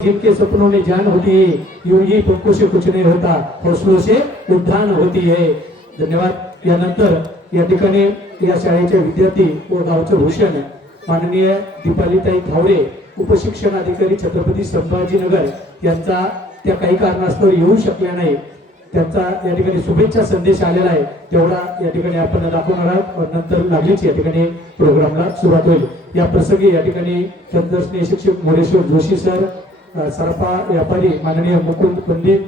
जिनके सपनों में जान होती है यूं ही पंखों से कुछ नहीं होता, हौसलों से उद्यान होती है। धन्यवाद। यानंतर या ठिकाणी या शाळेचे विद्यार्थी व गावचे भूषण माननीय दीपालीताई थावरे उपशिक्षण अधिकारी छत्रपती संभाजीनगर यांचा त्या काही कारणास्तव येऊ शकल्या नाही, त्यांचा या ठिकाणी शुभेच्छा संदेश आलेला आहे, तेवढा या ठिकाणी आपण दाखवणार आहोत। नंतर लागलीच या ठिकाणी प्रोग्रामला सुरुवात होईल। या प्रसंगी या ठिकाणी तंत्रज्ञ शिक्षक मोरेश्वर जोशी सर, सरपा व्यापारी माननीय मुकुंद पंडित,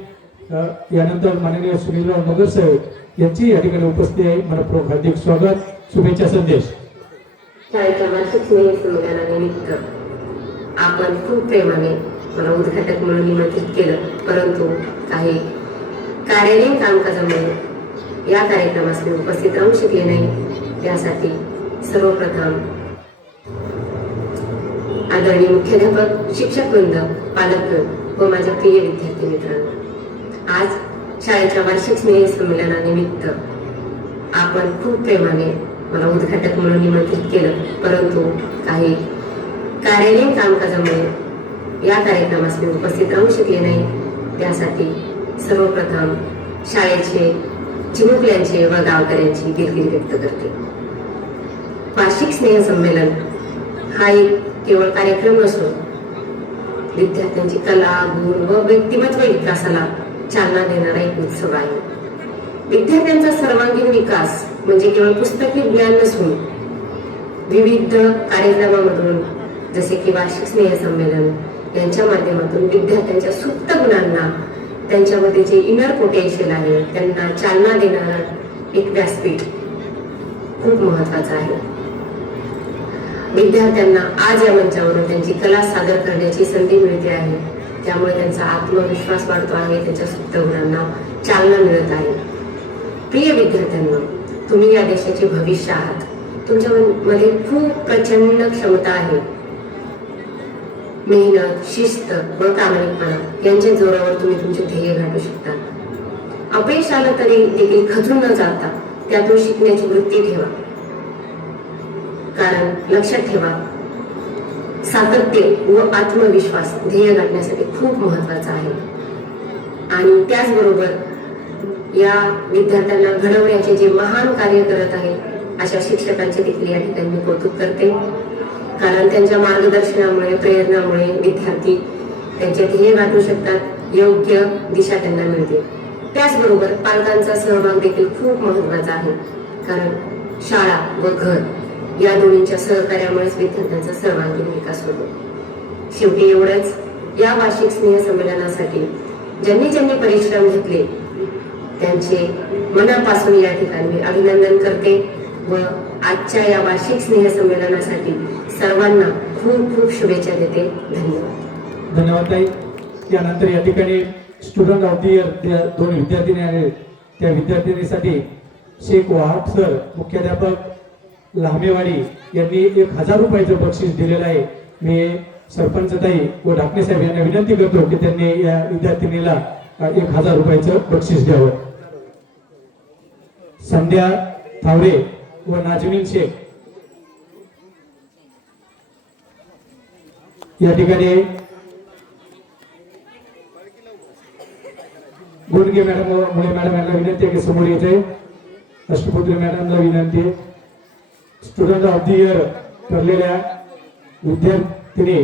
यानंतर माननीय सुनीलराव नगर साहेब यांची या ठिकाणी उपस्थिती आहे। मनपूर्वक हार्दिक स्वागत, शुभेच्छा संदेश। शाळेच्या वार्षिक स्नेह संमेलनानिमित्त आपण खूप प्रेमाने मला उद्घाटक म्हणून निमंत्रित केलं, परंतु काही कार्यालयीन कामकाजामुळे या कार्यक्रमास मी उपस्थित राहू शकले नाही। त्यासाठी सर्वप्रथम आदरणीय मुख्याध्यापक, शिक्षकवृंद, पालकवृंद व माझ्या प्रिय विद्यार्थी मित्रांनो, आज शाळेच्या वार्षिक स्नेह संमेलनानिमित्त आपण खूप प्रेमाने मला उद्घाटक म्हणून निमंत्रित केलं, परंतु काही कार्यालयीन कामकाजामुळे या कार्यक्रमास मी उपस्थित राहू शकले नाही। त्यासाठी सर्वप्रथम शाळेचे चिमुकल्यांचे व गावकऱ्यांची दिलगिरी व्यक्त करते। वार्षिक स्नेह संमेलन हा एक केवळ कार्यक्रम नसून विद्यार्थ्यांची कला, गुण व व्यक्तिमत्व विकासाला चालना देणारा एक उत्सव आहे। विद्यार्थ्यांचा सर्वांगीण विकास म्हणजे केवळ पुस्तकी ज्ञान नसून विविध कार्यक्रमामधून जसे की वार्षिक स्नेह संमेलन यांच्या माध्यमातून विद्यार्थ्यांच्या सुप्त गुणांना, त्यांच्यामध्ये जे इनर पोटेन्शियल आहे त्यांना चालना देणारं एक व्यासपीठ खूप महत्वाचं आहे। विद्यार्थ्यांना आज या मंचावरून त्यांची कला सादर करण्याची संधी मिळते आहे, त्यामुळे त्यांचा आत्मविश्वास वाढतो आहे, त्यांच्या सुप्त गुणांना चालना मिळत आहे। प्रिय विद्यार्थ्यांनो, तुम्ही या देशाचे भविष्य आहात। तुमच्यामध्ये खूप प्रचंड क्षमता आहे। मेहनत, शिस्त व प्रामाणिकपणा यांच्या जोरावर तुम्ही तुमचे ध्येय गाठू शकता। अपयश आलं तरी देखील खचून न जाता त्यातून शिकण्याची वृत्ती ठेवा, कारण लक्षात ठेवा, सातत्य व आत्मविश्वास ध्येय गाठण्यासाठी खूप महत्वाचा आहे। आणि त्याचबरोबर या विद्यार्थ्यांना घडवण्याचे जे महान कार्य करत आहे अशा शिक्षकांचे देखील या ठिकाणी मी कौतुक करते, कारण त्यांच्या मार्गदर्शनामुळे, प्रेरणामुळे विद्यार्थी त्यांचे ध्येय गाठू शकतात, योग्य दिशा त्यांना मिळते। त्याचबरोबर पालकांचा सहभाग देखील खूप महत्वाचा आहे, कारण शाळा व घर या दोन्हींच्या सहकार्यामुळेच विद्यार्थ्यांचा सर्वांगीण विकास होतो। शेवटी एवढंच, या वार्षिक स्नेह संमेलनासाठी ज्यांनी परिश्रम घेतले त्यांचे मनापासून या ठिकाणी मी अभिनंदन करते व आजच्या या वार्षिक स्नेह संमेलनासाठी सर्वांना खूप खूप शुभेच्छा देते। धन्यवाद। धन्यवाद ताई। यानंतर या ठिकाणी स्टुडंट ऑफ द इयर त्या दोन विद्यार्थिनी आहेत, त्या विद्यार्थिनीसाठी शेख वाहब सर, मुख्याध्यापक लांबेवाडी यांनी 1000 रुपयाचं बक्षीस दिलेलं आहे। मी सरपंच ताई व ढाकणे साहेब यांना विनंती करतो की त्यांनी या विद्यार्थिनीला 1000 रुपयाचं बक्षीस द्यावं। संध्या थावरे व नाजमीन शेख या ठिकाणी गोंडगे मॅडम व मुळे मॅडम यांना विनंती आहे की समोर येते। अष्टपुत्री मॅडमला विनंती आहे। स्टुडंट ऑफ द इयर ठरलेल्या विद्यार्थिनी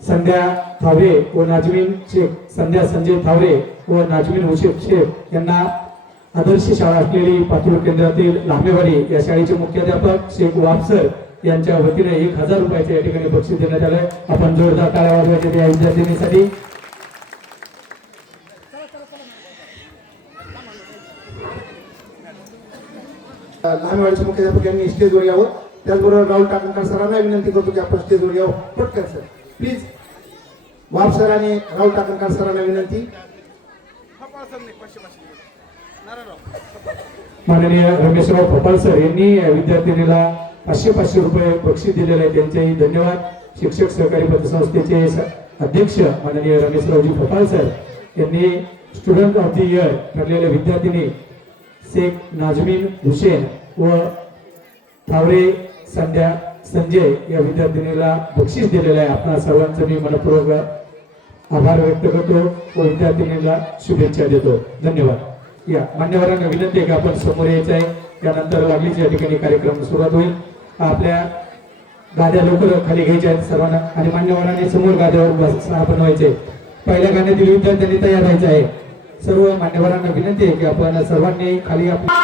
संध्या थावरे व नाजमीन शेख, संध्या संजय थावरे व नाजमीन हुसेफ शेख यांना आदर्श शाळा असलेली पातूर केंद्रातील लांबेवाडी या शाळेचे मुख्याध्यापक शेख वाहब सर यांच्या वतीने 1000 रुपयाचे या ठिकाणी बक्षीस देण्यात आले। आपण जोरदार टाळ्या वाजवायच्या त्या विद्यार्थिनीसाठी। लांबेवाडीचे मुख्याध्यापक यांनी स्टेजवर यावं। त्याचबरोबर राहुल टाकणकर सरांना विनंती करतो की आपण स्टेजवर यावं पटकन सर, प्लीज। वाहब सर आणि राहुल टाकणकर सरांना विनंती। माननीय रमेशराव भोपाळ सर यांनी विद्यार्थिनीला 500 रुपये बक्षीस दिलेले आहे, त्यांचेही धन्यवाद। शिक्षक सहकारी पतसंस्थेचे अध्यक्ष माननीय रमेशरावजी भोपाळ सर यांनी स्टुडंट ऑफ द इयर ठरलेल्या विद्यार्थिनी शेख नाजमीन हुसेन व थावरे संध्या संजय या विद्यार्थिनीला बक्षीस दिलेलं आहे. आपणा सर्वांचं मी मनपूर्वक आभार व्यक्त करतो व विद्यार्थिनीला शुभेच्छा देतो. धन्यवाद. या मान्यवरांना विनंती आहे की आपण समोर यायचं आहे. त्यानंतर लागलीच या ठिकाणी कार्यक्रम सुरुवात होईल. आपल्या गाद्या लवकर खाली घ्यायच्या आहेत सर्वांना आणि मान्यवरांनी समोर गाद्यावर आपण व्हायचे. पहिल्या गाण्यातील विद्यार्थ्यांनी तयार व्हायचे आहे. सर्व मान्यवरांना विनंती आहे की आपण सर्वांनी खाली आपली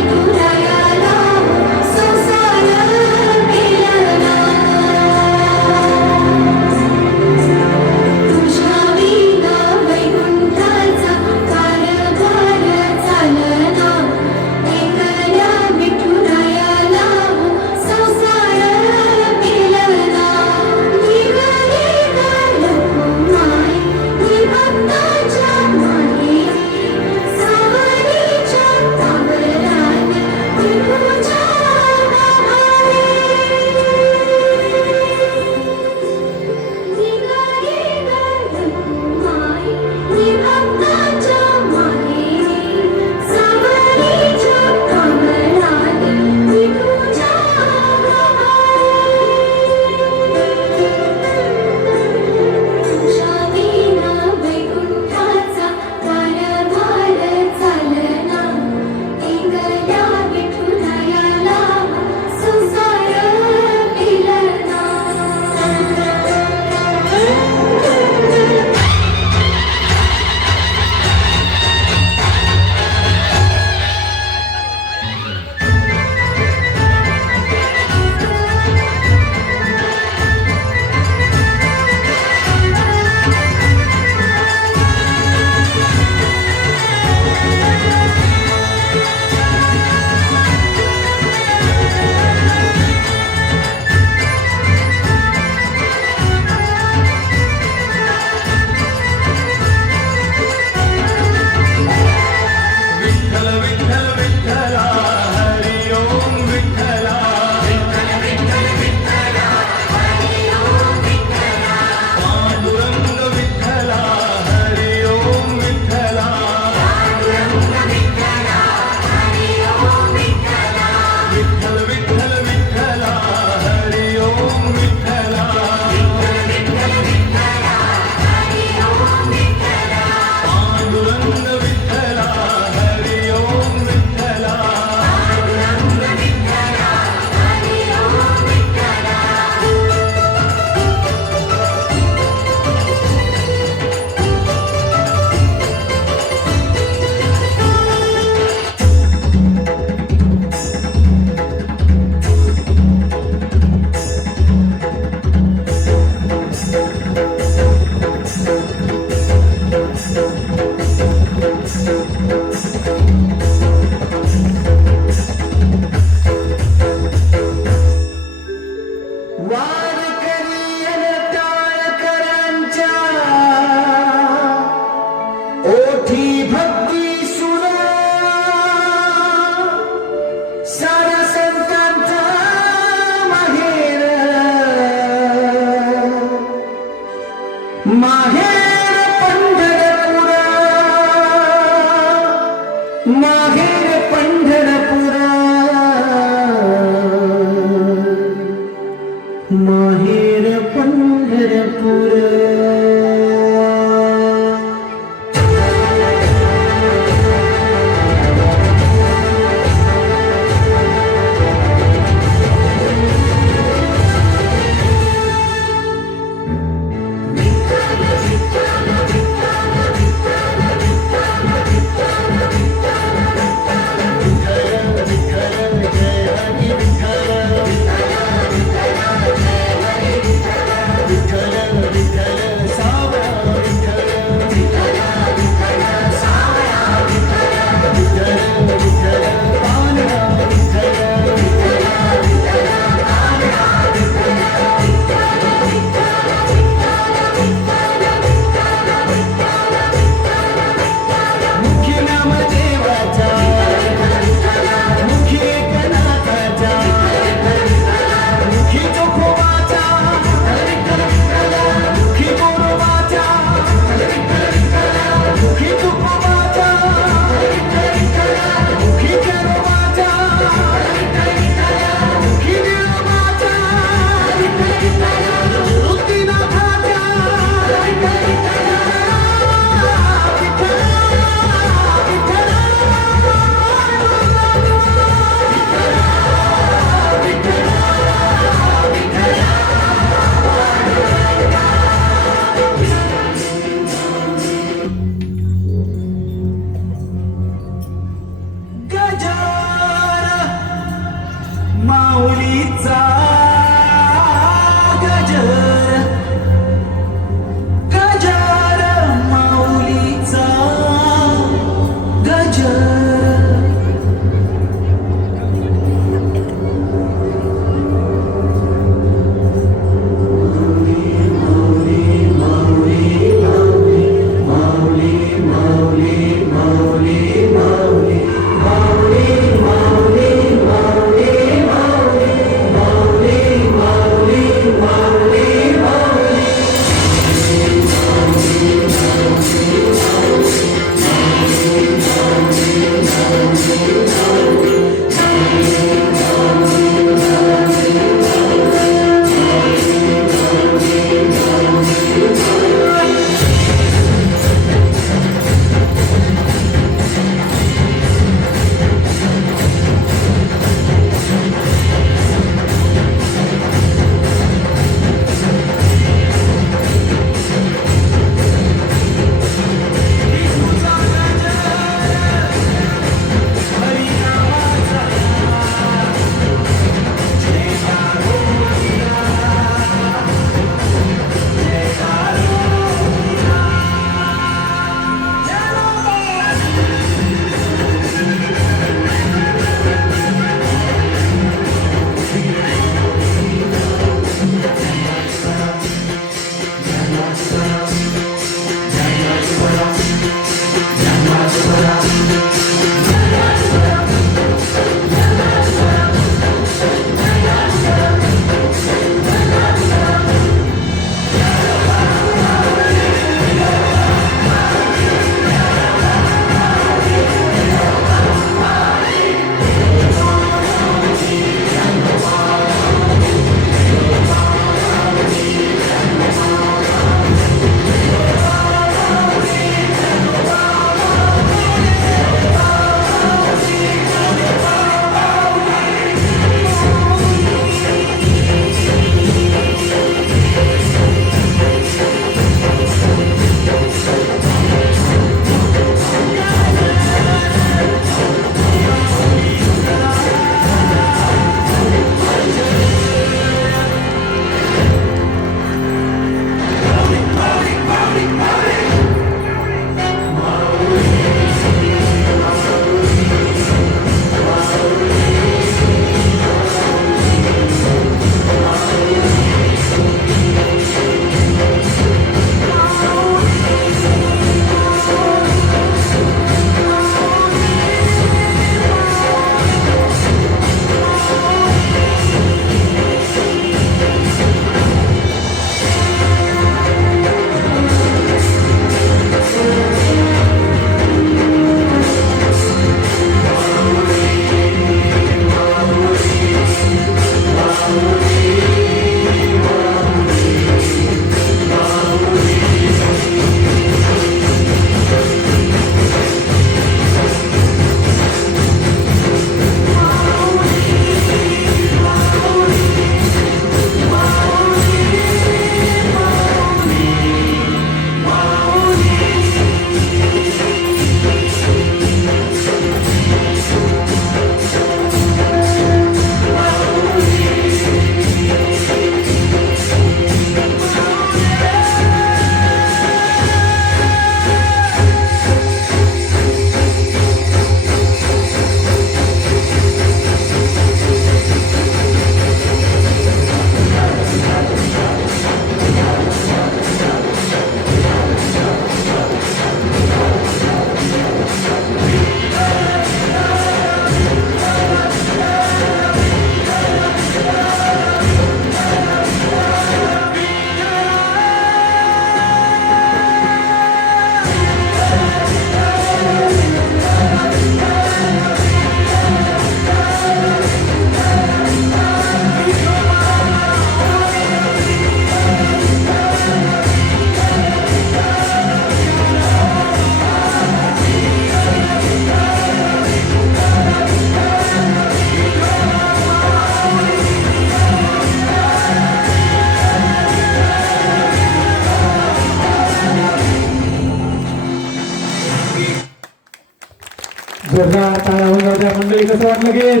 जोरदार टाळ्या होऊन जाऊ द्या मंडळी. कसं वाटलं गीत?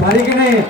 भारी की नाही?